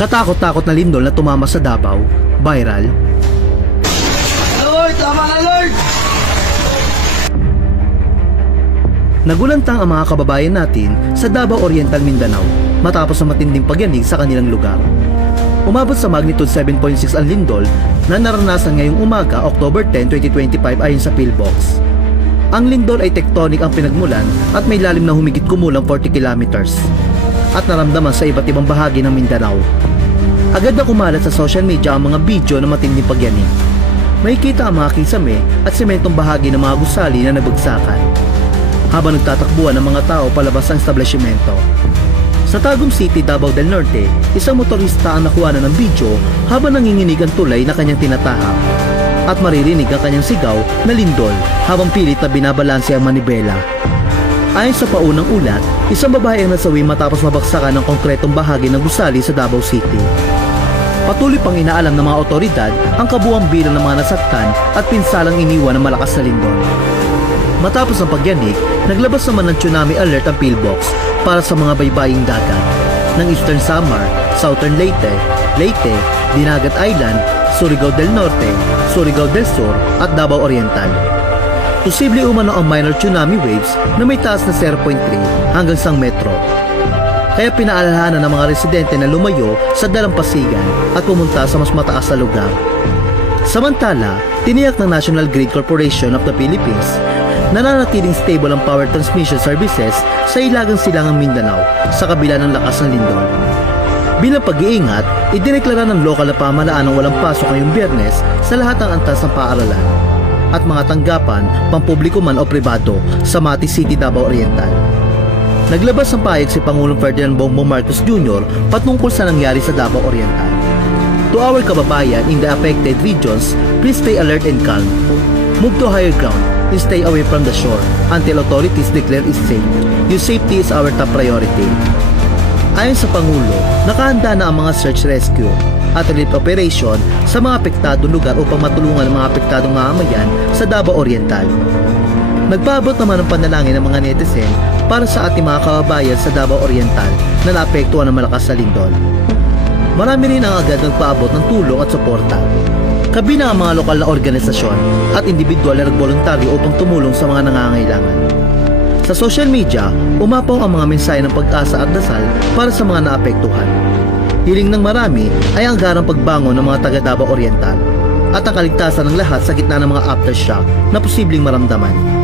Katakot-takot na lindol na tumama sa Davao, viral. Alert! Tama na, alert! Nagulantang ang mga kababayan natin sa Davao Oriental, Mindanao matapos ang matinding pagyanig sa kanilang lugar. Umabot sa magnitude 7.6 ang lindol na naranasan ngayong umaga, October 10, 2025 ayon sa PhilBox. Ang lindol ay tectonic ang pinagmulan at may lalim na humigit kumulang 40 kilometers at naramdaman sa iba't ibang bahagi ng Mindanao. Agad na kumalat sa social media ang mga video ng matinding pagyanig. Makikita ang mga kisame at sementong bahagi ng mga gusali na nabagsakan habang nagtatakbuhan ng mga tao palabas ng establishmento. Sa Tagum City, Davao del Norte, isang motorista ang nakuha ng video habang nanginginig ang tulay na kanyang tinatahak at maririnig ang kanyang sigaw na lindol habang pilit na binabalanse ang manibela. Ayon sa paunang ulat, isang babae ang nasawi matapos mabagsakan ng konkretong bahagi ng gusali sa Davao City. Patuloy pang inaalam ng mga otoridad ang kabuuang bilang ng mga nasaktan at pinsalang iniwan ng malakas na lindol. Matapos ang pagyanig, naglabas naman ng tsunami alert ang PhilBox para sa mga baybaying dagat ng Eastern Samar, Southern Leyte, Dinagat Island, Surigao del Norte, Surigao del Sur at Davao Oriental. Posible umano ang minor tsunami waves na may taas na 0.3 hanggang 1 metro. Kaya pinaalalahanan ng mga residente na lumayo sa dalampasigan at pumunta sa mas mataas na lugar. Samantala, tiniyak ng National Grid Corporation of the Philippines na nanatiling stable ang power transmission services sa Ilagang Silangang Mindanao sa kabila ng lakas ng lindol. Bilang pag-iingat, idineklara ng lokal na pamahalaan ng walang pasok ngayong Biyernes sa lahat ng antas ng paaralan at mga tanggapan, pampubliko man o pribado sa Mati City, Davao Oriental. Naglabas ng pahayag si Pangulong Ferdinand Bongbong Marcos Jr. patungkol sa nangyari sa Davao Oriental. To our kababayan in the affected regions, please stay alert and calm. Move to higher ground and stay away from the shore until authorities declare it safe. Your safety is our top priority. Ayon sa Pangulo, nakahanda na ang mga search rescue at relief operation sa mga apektadong lugar upang matulungan ang mga apektadong mamamayan sa Davao Oriental. Nagpaabot naman ng panalangin ng mga netizen para sa ating mga kababayan sa Davao Oriental na naapektuhan ng malakas na lindol. Marami rin ang agad nagpaabot ng tulong at suporta. Kabilang ang mga lokal na organisasyon at individual na nagboluntaryo upang tumulong sa mga nangangailangan. Sa social media, umapaw ang mga mensahe ng pag-asa at dasal para sa mga naapektuhan. Hiling ng marami ay ang agarang pagbangon ng mga taga Davao Oriental at ang kaligtasan ng lahat sa gitna ng mga aftershock na posibleng maramdaman.